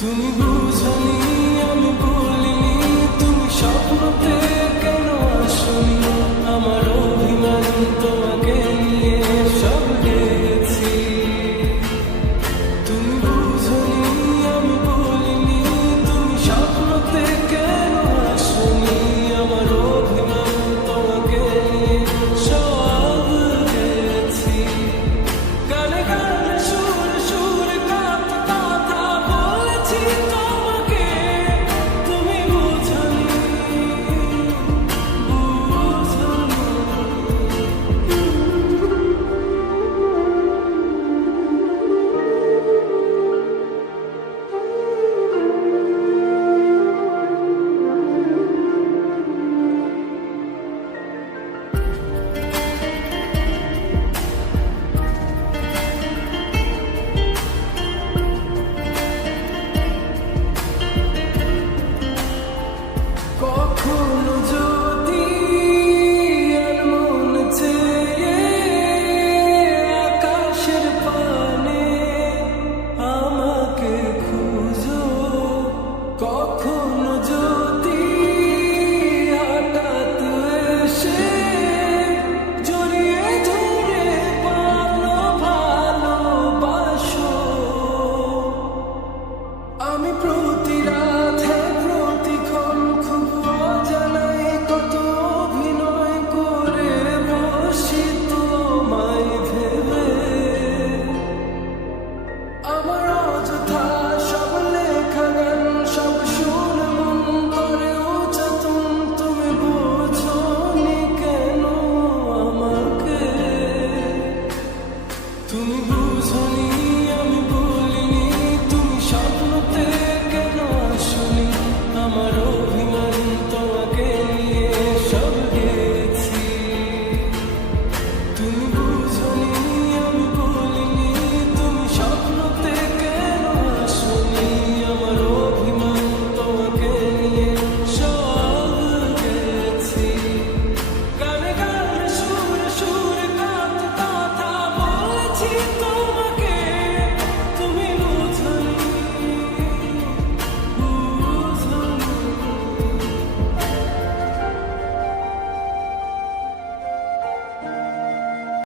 তুমি বুঝনি, আমি বলিনি, তুমি স্বপ্নতে কেন আসনি? আমার অভিমান তোমাকে নিয়ে সব গেছি। তুমি বুঝনি, আমি বলিনি, তুমি স্বপ্নতে কেন আসনি? আমার অভিমান তোমাকে নিয়ে সব গেছি। গানে গানে সুর সুর কথা বলেছি তোমাকে, তুমি বুঝনি, বুঝনি। কখনো যদি আর মন চেয়ে আকাশের পানে আমাকে খুঁজো, কখনো যদি হঠাৎ এসে জড়িয়ে ধরে ভালোবাসো, আমি